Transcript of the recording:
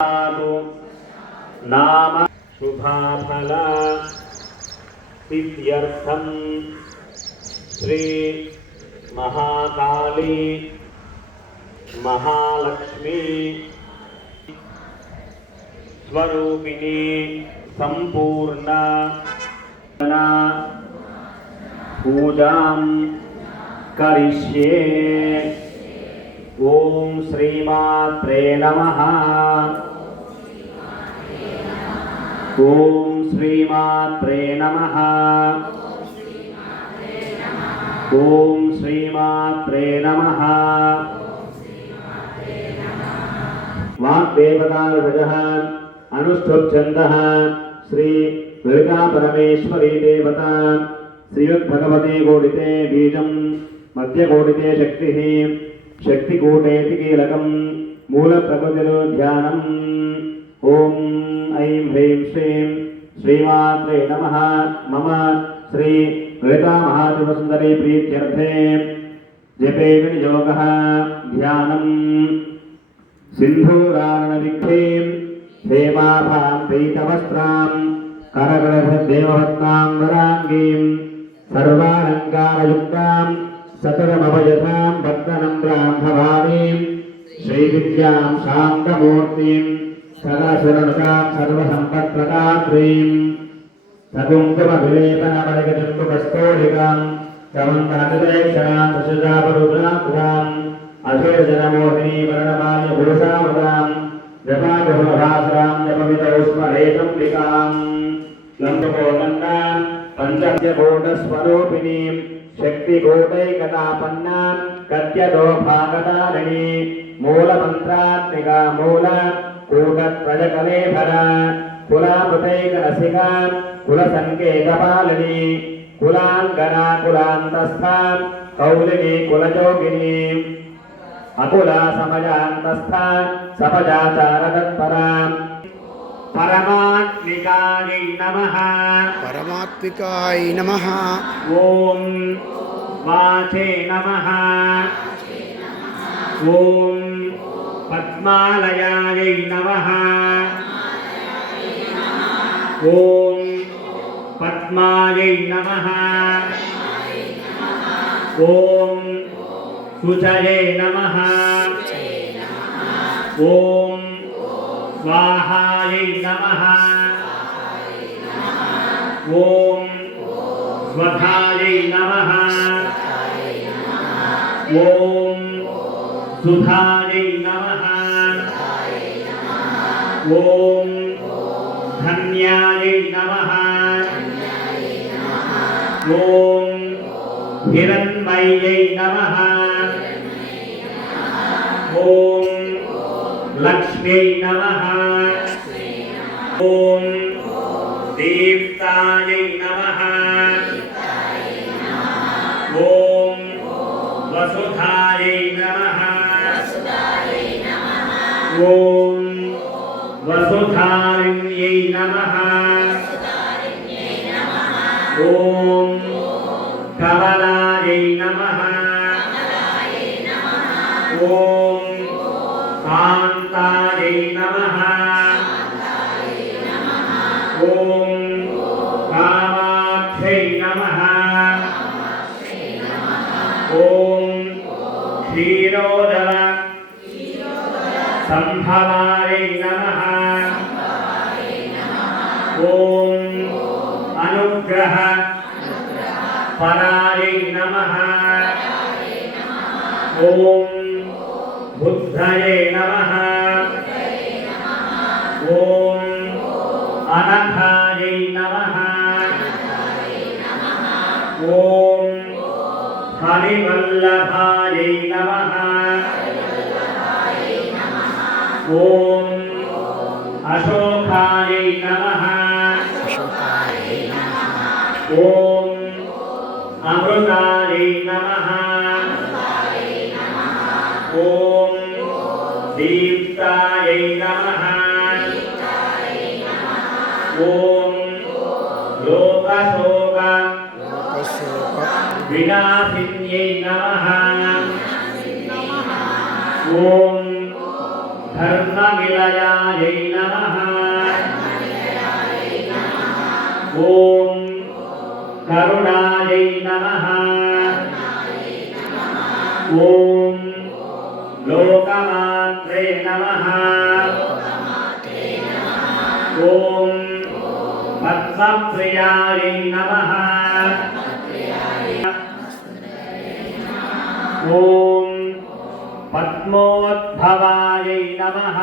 नाम शुभाफला सिद्ध्यर्थं श्री महाकाली महालक्ष्मी स्वरूपिणी संपूर्ण पूजां करिष्ये। ओम श्रीमात्रे नमः। ओम श्रीमात्रे नमः। ओम श्रीमात्रे नमः। वाग्देवतावजः अनुष्ठुप् छन्दः श्री दुर्गा परमेश्वरी देवता श्रीयुग्भगवते गोडिते बीजं मध्यगोडिते शक्तिः शक्तिकूटेति कीलकं मूलप्रकृतिरो ध्यानम्। ओम ऐं ह्रीं श्रीं श्रीमात्रे नमः। मम श्री ललिता महात्रिपुरसुन्दरी प्रीत्यर्थे जपे विनियोगः ध्यानम्। सिन्धूरारणविग्रहीं हेमाभां पीतवस्त्रां करकलशदेववत्नां वराङ्गीं सर्वालङ्कारयुक्तां सततमभयथां भक्तनम्रां भवानीं श्रीविद्यां शान्तमूर्तिं सकलसुरनुतां सर्वसम्पत्प्रदात्रीं सकुङ्कुमविलेपनमलिकचुम्बकस्तोलिकां कमण्डलनिदैक्षणां सुषुजापरुद्रां अशेषजनमोहिनी वर्णमाल्य पुरुषामृतां जपागुहभास्रां जपवितौष्मलेशम्बिकां लम्बकोदण्डां पञ्चभूतस्वरूपिणीं शक्तिकूटैकतापन्नां कत्यदोभागतारिणी मूलमन्त्रात्मिका मूल कूटत्रयकलेभरा कुलामृतैकरसिका कुलसङ्केतपालिनी कुलाङ्गना कुलान्तस्था कौलिनी कुलयोगिनी अकुला समयान्तस्था सपजाचारतत्परा परमात्मिकायै नमः। परमात्मिकाय नमः। ओम वाचे नमः। ओम पद्मालयायै नमः। ओम पद्मायै नमः। ओम सुचये नमः। ओम स्वाहायै नमः। ओम स्वधायै नमः। ओम सुधायै नमः। ओम धन्यायै नमः। ओम हिरण्मय्यै नमः। ओम लक्ष्म्यै नमः। ओम दीप्तायै नमः। ओम वसुधायै नमः। ओम वसुधारिण्यै नमः। ओम कमलायै नमः। ओम कान्तायै नमः। ओम कामाख्यै नमः। ओम क्षीरोदर संभवायै नमः। ओम अनुग्रह परायै नमः। ओम बुद्धये नमः। ओम अनघायै नमः। ओम हरिवल्लभायै नमः। ओम अशोकायै नमः। ओम अमृतायै नमः। ओम दीप्तायै नमः। ओम लोकशोक विनाशिन्यै नमः। ओम धर्म पद्मनिलयायै नमः ॐ करुणायै नमः ॐ लोकमात्रे नमः ॐ पद्मप्रियायै नमः ॐ पद्मोद्भवायै नमः